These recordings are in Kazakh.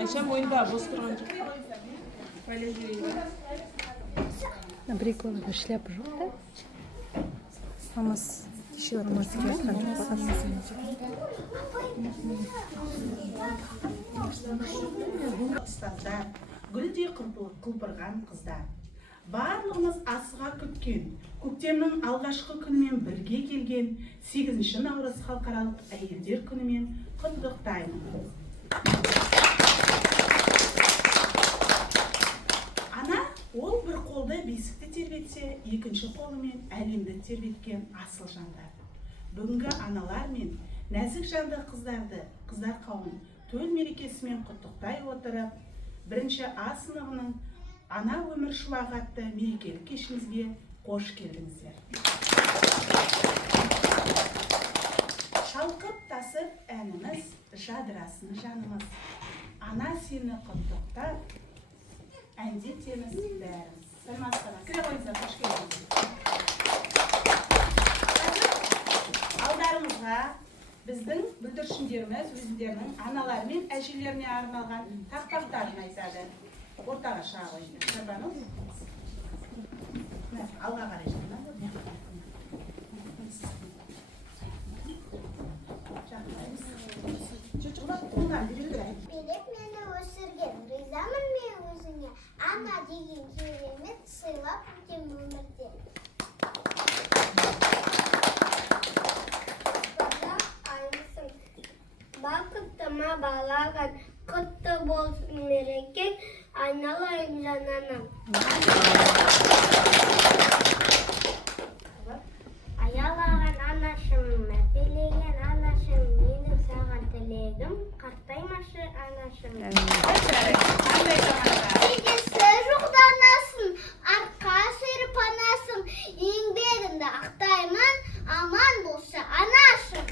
Ayşem oyunda boz тұрған жоқ. Пойдем жүрейін. Абрикова шляпа жоқ та. Самос еще романтика. Ұстаздар, гүлдей құлпырған қыздар. Барлығымыз асыға күткен, көктемнің алғашқы күнімен бірге келген 8 наурыз халықаралық әйелдер күнімен құттықтаймын. Ана, ол бір қолды бесікті тербетсе, екінші қолымен әлемді тербеткен асыл жандар. Бүгінгі аналар мен нәзік жанды қыздарды, қыздар қауымын төл мерекесімен құттықтай отырып, бірінші А сыныбының ана өмір шуағы атты мерекелік кешімізге қош келдіңіздер. Шалқып тасып әніміз, жадырасын жанымыз. Ана сені құттықтап, әндетеміз бәріміз. Сәлеметсіздер. Кіре қойыңыздар, қош келдіңіздер. Алдарыңызға біздің бүлдіршіндеріміз өздерінің аналары мен әжелеріне арналған тақпақтарын айтады. Ортаға шыға қойыңдар. Сарбанов. Алға қарай шығыңдар. Берек мені өсірген, ризамын мен өзіңе, ана деген керемет сыйлап өтем өмірде. Бақыттыма балаған, құтты болсын мерекең, айналайын жананам. Аялаған анашым, мәпелеген анашым, менің саған тілегім, қартаймашы анашым. Егесі жоқтанасың, арқа сүйріп анасың, еңбегіңді ақтайман, аман болса анашым.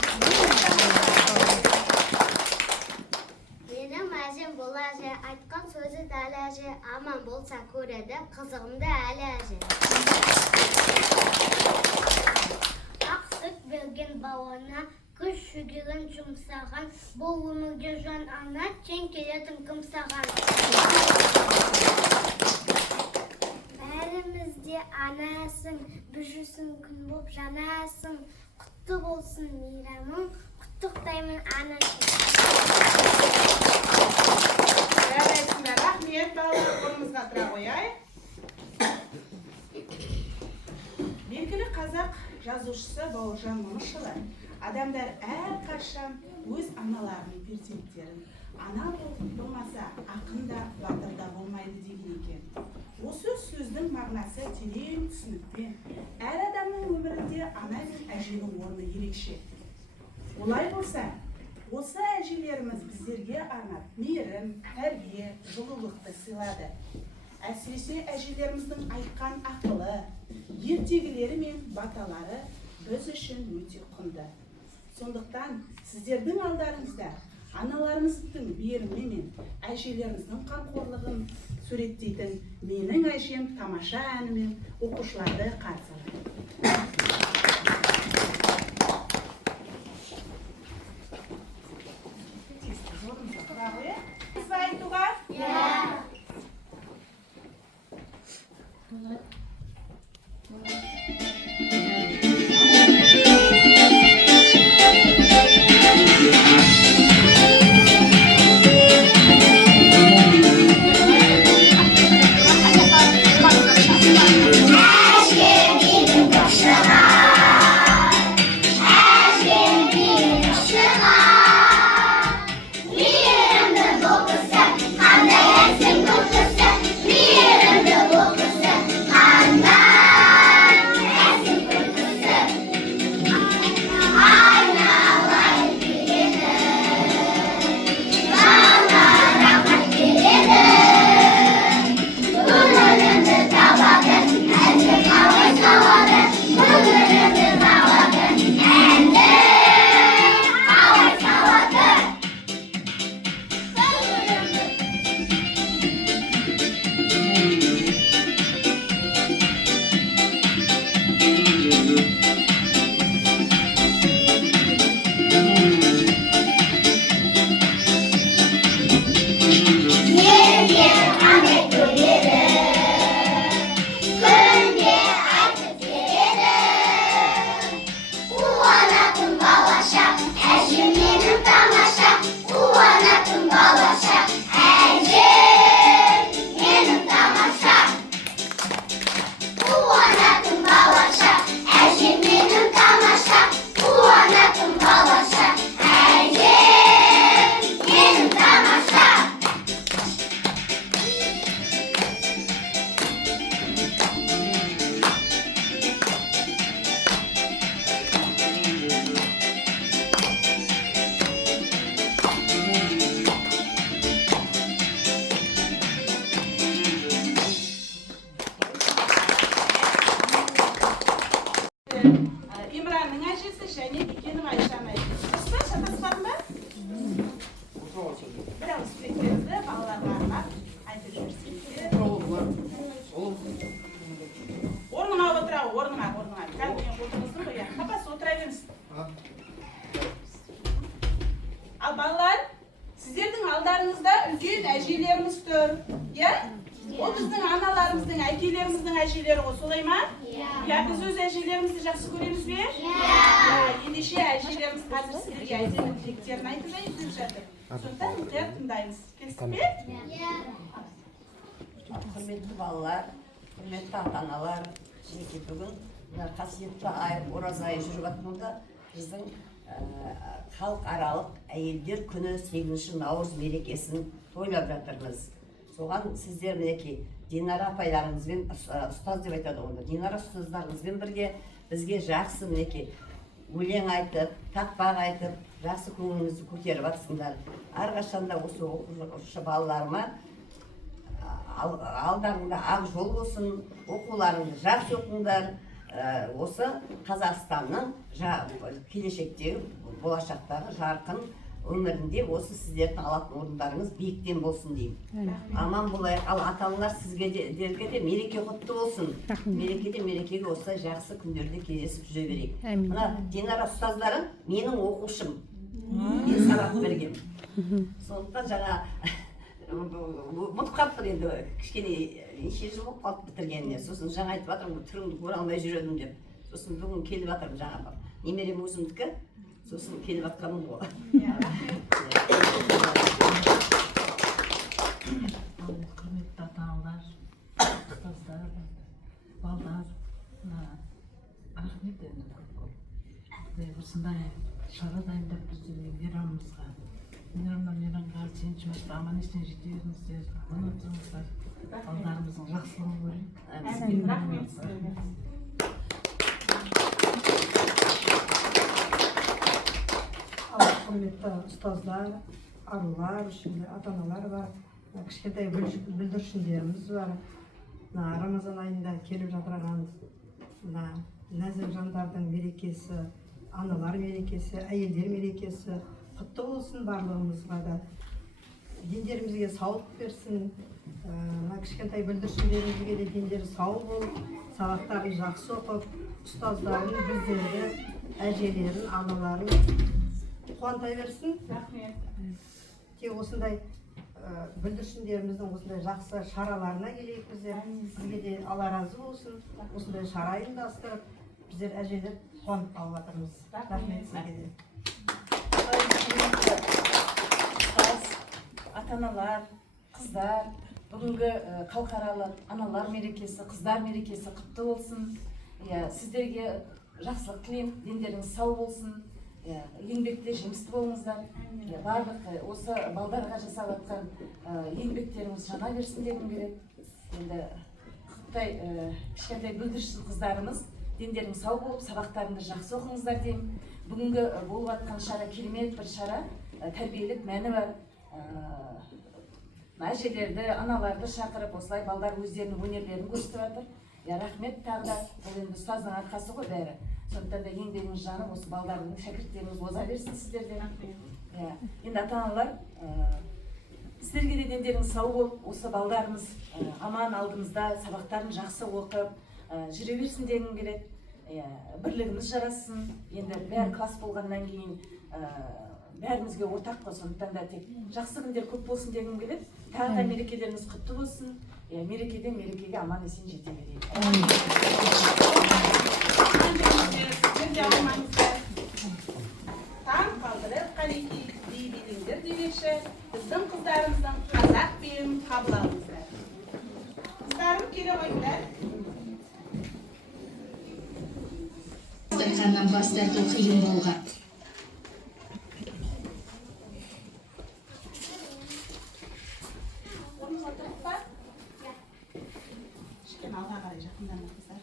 Менің әжем бұл әже, айтқан сөзі дәл әже, аман болса көреді, қызығымды әлі әже. Ақсық берген бауына, күш жүгерін жұмсаған, бұл өмірге жан ана, тең келетін кім саған. Бәрімізде анасың, бүжісің күн боп жанасың, құтты болсын мейрамың, құттықтаймын анашым. Рахмет, балалар, қолымызға тұра қояйық. Белгілі қазақ жазушысы Бауыржан Момышұлы адамдар әрқашан өз аналарының перзенттерін ана болмаса ақын да батыр да болмайды деген екен. Осы сөздің мағынасы терең түсінікпен әр адамның өмірінде ана мен әженің орны ерекше. Олай болса, осы әжелеріміз біздерге арнап мейірім, тәрбие, жылулықты сыйлады. Әсіресе әжелеріміздің айтқан ақылы, ертегілері мен баталары біз үшін өте құнды. Сондықтан сіздердің алдарыңызда аналарымыздың мейірімі мен әжелеріміздің қамқорлығын суреттейтін менің әжем тамаша әнімен оқушыларды қарсы алады. Qanday алдарыңызда үлкен әжелеріміз тұр. Иә? Ол біздің аналарымыздың, әкелеріміздің әжелері ғой, солай ма? Иә, біз өз әжелерімізді жақсы көреміз бе? Иә. Ендеше әжелеріміз қазір сіздерге әдемі тілектерін айтып деп жатыр. Сондықтан мұқият тыңдаймыз. Келістік пе? Құрметті балалар, құрметті ата-аналар, мінекей бүгін қасиетті ораза айы жүріп жатқанда біздің халықаралық әйелдер күні 8 наурыз мерекесін тойлап жатырмыз. Соған сіздер мінекей Динара апайларыңызбен, ұстаз деп айтады оны, Динара ұстаздарыңызбен бірге бізге жақсы мінекей өлең айтып, тақпақ айтып, жақсы көңіліңізді көтеріп жатсыңдар. Әрқашанда осы оқушы балаларыма алдарыңда ақ жол болсын, оқуларыңды жақсы оқыңдар. Осы Қазақстанның келешектегі, болашақтағы жарқын өмірінде осы сіздердің алатын орындарыңыз биіктен болсын деймін. Аман болайық. Ал ата-аналар сіздерге де мереке құтты болсын. Мерекеге осылай жақсы күндерде кездесіп жүре берейік. Мына Динара ұстаздарым менің оқушым. Мен сабақ берген. Сондықтан жаңа ұмытып қалыппын енді, кішкене неше жыл болып қалып бітіргеніне. Сосын жаңа айтып жатырмын, түріңді көре алмай жүредім деп. Сосын бүгін келіп жатырмын жаңа немерем өзімдікі. Сосын келіп жатқаным ғой. Құрметті ата-аналар, ұстаздар, балдар, рахмет енді көп. Осындай шара дайындап біздің мейрамымызға. Мейрамға сен жұмысқа аман есен жете беріңіздер, аман отырыңыздар. Балдарымыздың жақсылығын көрейік. Рахмет. Құрметті ұстаздар, арулар, ата-аналар бар, кішкентай бүлдіршіндеріміз бар. Рамазан айында келіп жатырған нәзік жандардың мерекесі, аналар мерекесі, әйелдер мерекесі құтты болсын барлығымызға да. Дендерімізге саулық берсін, кішкентай бүлдіршіндерімізге де дендері сау болып, сабақтарын жақсы оқып, ұстаздарын, біздерді, әжелерін, аналарын қуантай берсін. Рахмет. Тек осындай бүлдіршіндеріміздің осындай жақсы шараларына келейік біздер. Сізге де Алла разы болсын. Осындай шара ұйымдастырып, біздер әжелер қуанып қалып жатырмыз. Рахмет сізге де. Ата-аналар, қыздар, бүгінгі халықаралық аналар мерекесі, қыздар мерекесі құтты болсын. Сіздерге жақсылық тілеймін, дендеріңіз сау болсын. Еңбекте жемісті болыңыздар. Барлық осы балдарға жасап жатқан еңбектеріңіз жана берсін дегім келеді. Енді құттай кішкентай бүлдіршін қыздарымыз, дендеріңіз сау болып, сабақтарыңды жақсы оқыңыздар деймін. Бүгінгі болып жатқан шара керемет бір шара, тәрбиелік мәні бар. Әжелерді, аналарды шақырып, осылай балдар өздерінің өнерлерін көрсетіп жатыр. Рахмет тағы да, бұл енді ұстаздың арқасы ғой бәрі. Сондықтан да еңбегіңіз жанып, осы балдардың шәкірттеріңіз оза берсін сіздерден. Енді ата-аналар, сіздерге де дендеріңіз сау болып, осы балдарымыз аман алдымызда сабақтарын жақсы оқып, жүре берсін дегім келеді. Бірлігіміз жарасын, енді бәрі класс болғаннан кейін бәрімізге ортақ қой, сондықтан да тек жақсы күндер көп болсын дегім келеді. Тағы да мерекелеріңіз құтты болсын, мерекеден мерекеге аман есен жете берейік. Таң қалдырып қалеки дей беріңдер демекші, біздің қыздарымыздың қазақ пен қабылаңыздар. Қыздарым келе қойыңдар. Дастарханнан бас тарту қиын болған. Алға қарай жақындарына қыздар.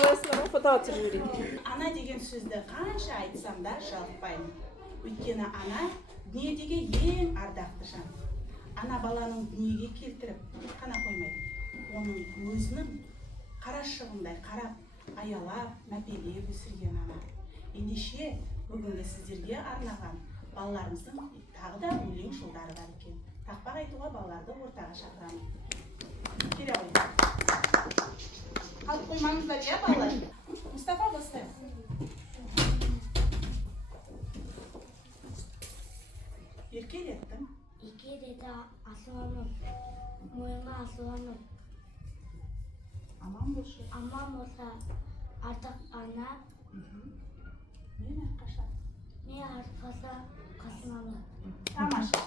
аласыңдар ма? Фото түсіріп жіберейін. Ана деген сөзді қанша айтсам да жалықпаймын. Өйткені ана дүниедегі ең ардақты жан. Ана баланың дүниеге келтіріп қана қоймайды. Оның өзінің қарашығындай қарап, аялап, мәпелеп өсірген ана. Ендеше бүгінгі сіздерге арнаған балаларымыздың тағы да өлең жолдары бар екен. Тақпақ айтуға балаларды ортаға шақырамын. Келе қойыңыз. Қалып қоймаңыздар, иә балалар? Мұстафа, бастайық. Еркелеттім. Еркеледі асыланым, мойынға асыланым. Аман болшы. Аман болса артық ана, Мен әрқашан. не арқаса қасыналы. Тамаша.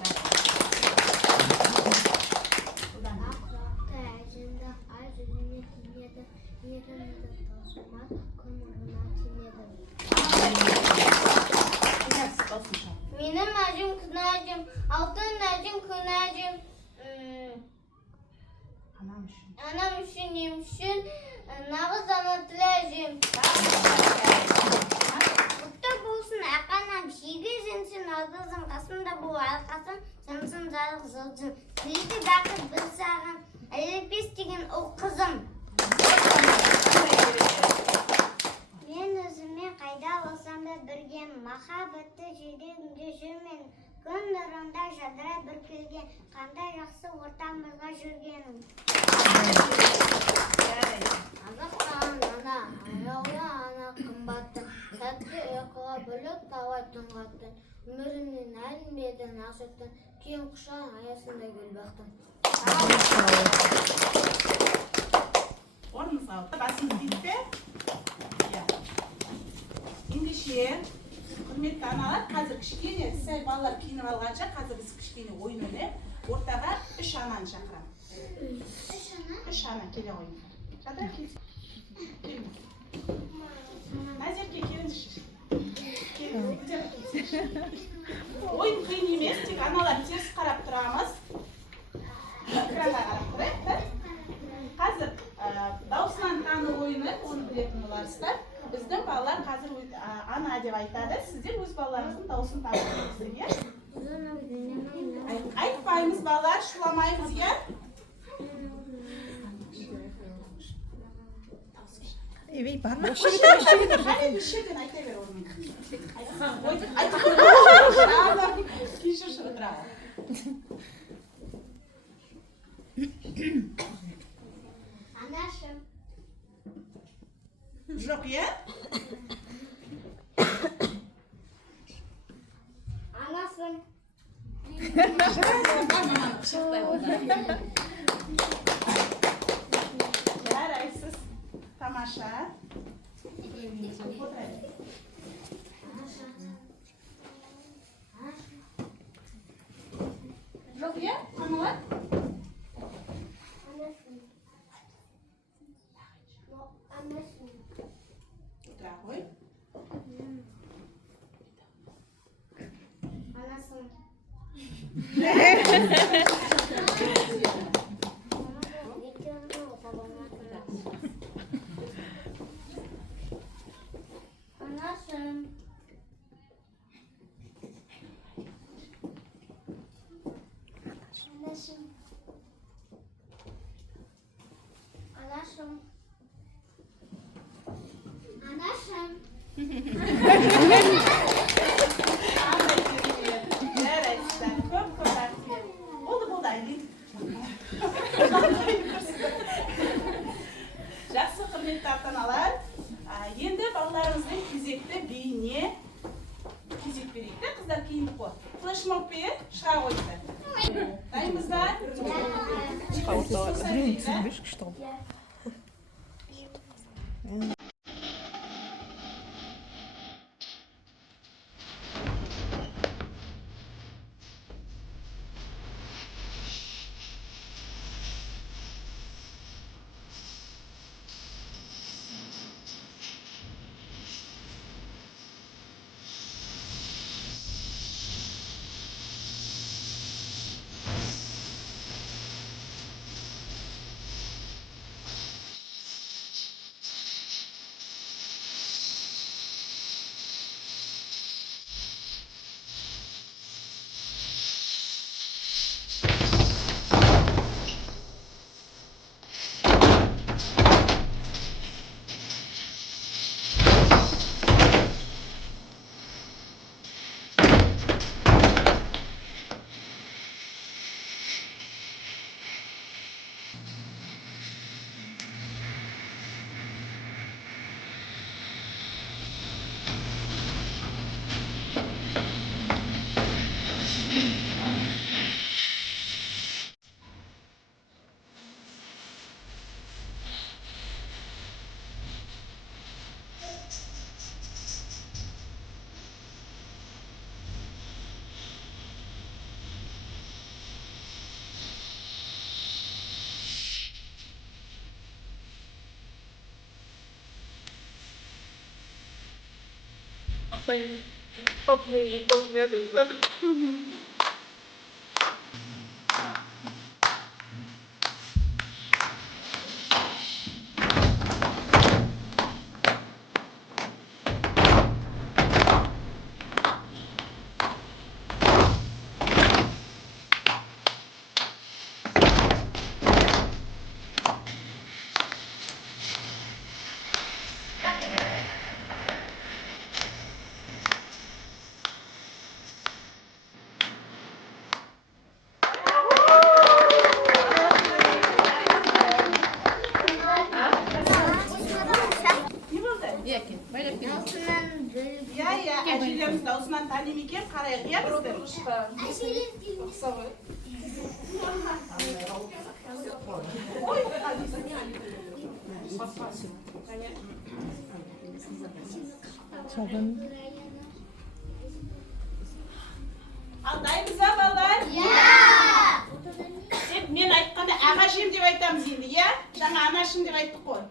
Ақ-жақты әжімді ай жүзіне тимеді, ерімді таусыма күн нұрына тимеді. Менің әжім күн әжім, алтын әжім күн әжім. Анам үшін, ем үшін, нағыз ана тіл әжім. Құтты болсын ақанам, шегі жемсін, алдызым, қасымда бұл арқасын, сымсын жарық жылжын. Тілді бақыт бір сағын, әліпес деген ол қызым. Мен өзіме қайда болсам да бірге, махаббатты жүрегімде жүрмен, күн нұрында жадыра бір келген, қандай жақсы ортамызға жүргенім. Азықтан ана, аяулы ана қымбатты, сәтті ұйқыға бөлік талай тұнғаттың, өмірімнен әлмеден ашықтың, кең құшан аясында гүл бақтың. Орныңызға алып, басыңыз бітті? Ендеше, құрметті аналар, қазір кішкене, сәл балалар киініп алғанша, қазір біз кішкене ойын ойнап, ортаға үш ананы шақырам. Үш ана келе ойын. Жадыра келіңіз. Назерке келіңізші. Ойын қиын емес, тек аналар теріс қарап тұрамыз. Экранға қарап тұрайық. Қазір даусынан тану ойыны, оны білетін боларсыздар. Біздің балалар қазір ана деп айтады, сіздер өз балаларыңыздың дауысын танысыңыздар, иә? Айтпаймыз балалар, шуламаймыз, иә? Ебей, бар ма? Әлі жерден айта бер орнын. Кешір шығыдыраға. Анашым. Жоқ, иә? Анасым. Жарайсыз. Тамаша. Жоқ, иә? Қамалар? Анасым. Отыра қой. Анасым. Anasım. Anasım. Anasım. Anasım. Жарайсыздар. Көп рахмет. Болды, Айлин. Жақсы құрметті ата-аналар, енді балаларымыздың кезекті биіне кезек берейік те, қыздар киініп қой. Флешмобпен шыға қойыңыздар. Дайынбыздар? Блин, видишь, что? Не болды? Иә, әжелеріміз даусынан таниды екен, қарайық, иә біздер? Ал дайынбыз ба, балдар? Мен айтқанда ағашем деп айтамыз енді, иә? Жаңа анашым деп айттық қой.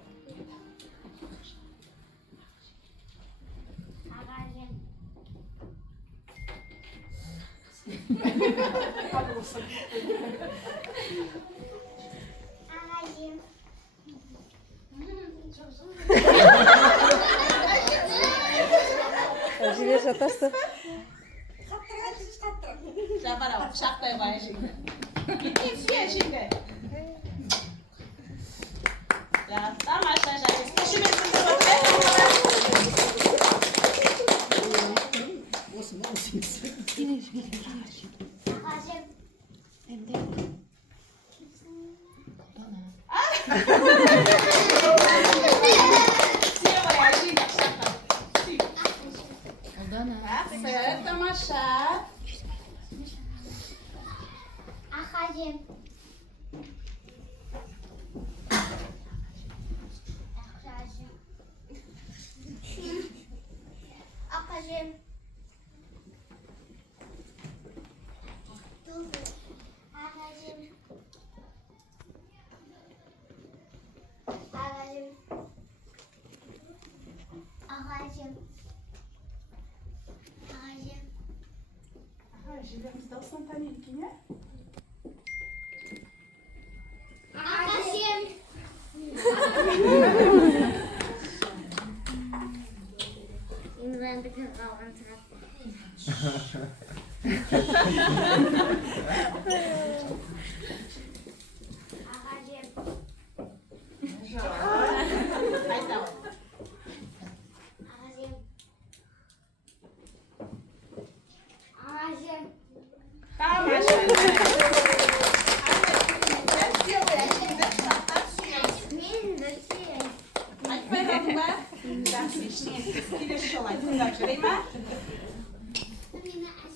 Әжелер жатасы. Жапар ау, құшақтай қой әжеңді. Кетпей сүй әжеңді. Тамаша жайыз. Қошемет тамаша. Ахажем. Ахажем. Әжелеріміз даусынан таниды екен, иә?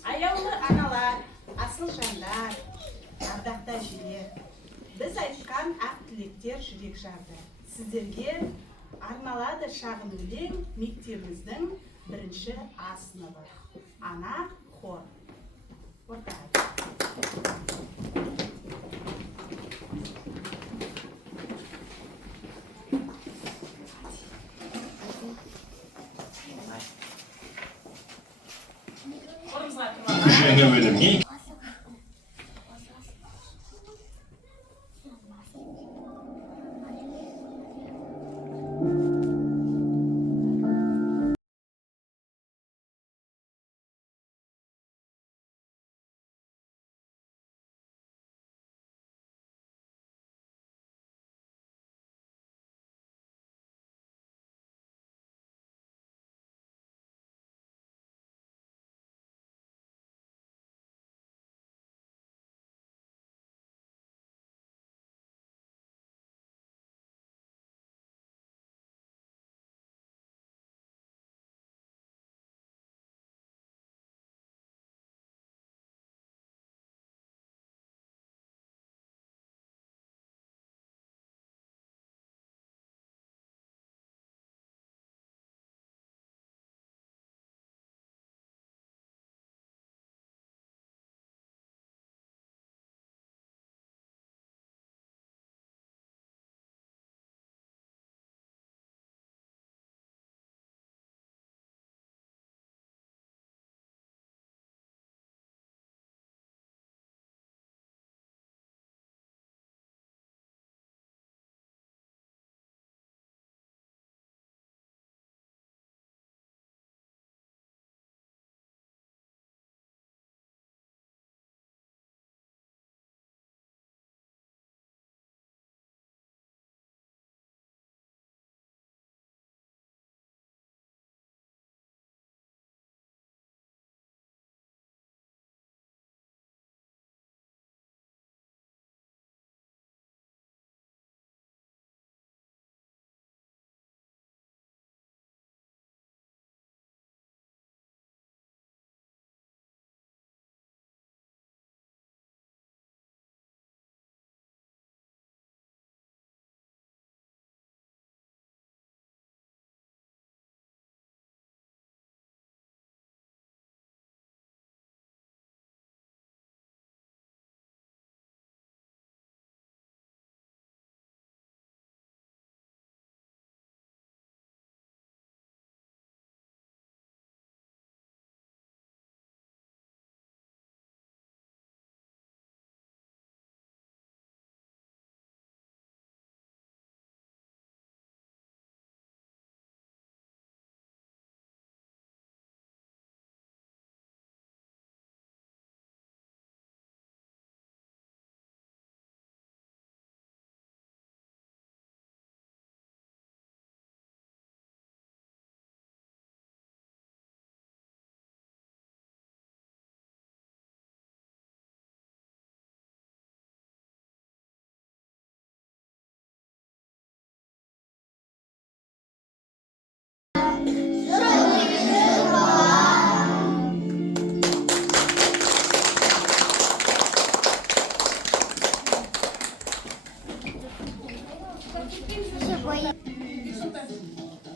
Аяулы аналар, асыл жандар, ардақты әжелер, біз айтқан ақ тілектер жүрек жарды. Сіздерге арналады шағын өлең мектебіміздің бірінші А сыныбы. Ана хор. Движение выровней.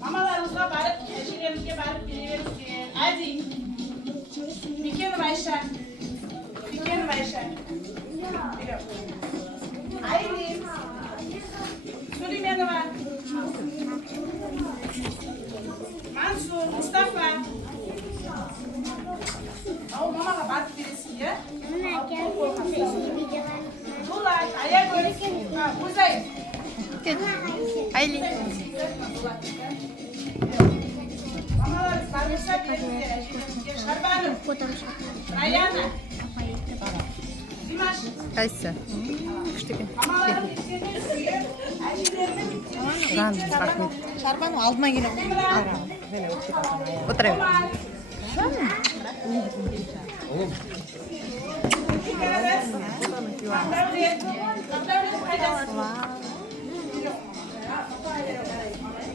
Mamalarımızla barıp, eşlerimizle barıp bilebilirsiniz. Hadi. Bikenim Ayşe. Bikenim Ayşe. Aylin. Süleymanova. Mansur, Mustafa. Al mamaga barıp bilesin ya. Bulat, Ayagöz. Uzay. Aylin. Mamalar sarımsak verin. Şarbanım. Rayana. Dimash. Qaysi? Mamalarım bitirmiş. Әжелерінің Rand, rahmet. Шарбаның алдыма келіп Отырайық.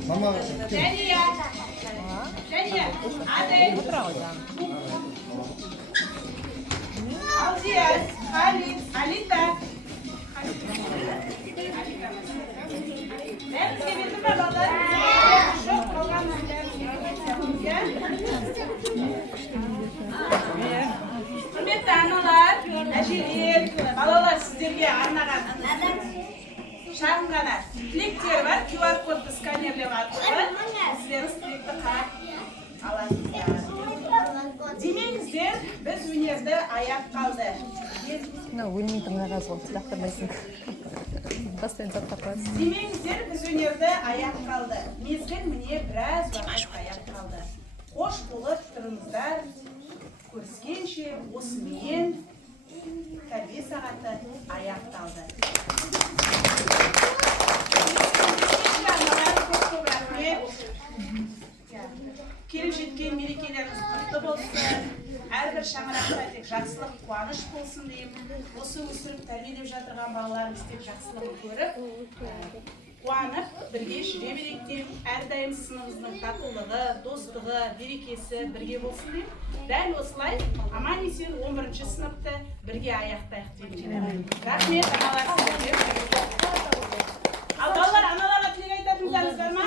Мама. Жәния. Жәния. Адай. Алжияс. Халид. Алита. Бәрімізге бердің бе балалар? Жоқ, қалғаннан бәрімізге құрметті аналар, әжелер, балалар сіздерге арнаған шағын ғана тілектер бар. QR кодты сканерлеп арқылы сіздеріңіз тілекті қарап аласыздар. Демеңіздер, біз өнерді аяп қалды. Өлмейтін қағазға лақтырмайсың. Постоянно тоқтап қоясың. Демеңіздер, біз өнерді аяп қалды. Мезгіл міне біраз уақыт аяп қалды. Қош болып тұрыңыздар. Көріскенше осымен тәрбие сағаты аяқталды. Көп рахмет. Келіп жеткен мерекелеріңіз құтты болсын. Әрбір шаңырақта тек жақсылық, қуаныш болсын деймін. Осы өсіріп тәрбиелеп жатырған балаларымыз тек жақсылығын көріп, қуанып, бірге жүре берейік деймін. Әрдайым сыныбымыздың татулығы, достығы, берекесі бірге болсын деймін. Дәл осылай аман есен 11-ші сыныпты бірге аяқтайық деймін. Рахмет, аналар сіздерге. Ал балалар, аналарға тілек айтатындарыңыз бар ма?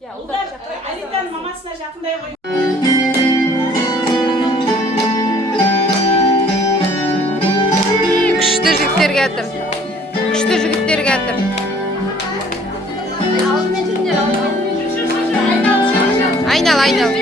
Ұлдар, Алитаның мамасына жақындай қой. Күшті жігіттерге атым. Күшті жігіттерге атым. Айнал, айнал.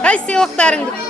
Қай сыйлықтарыңды?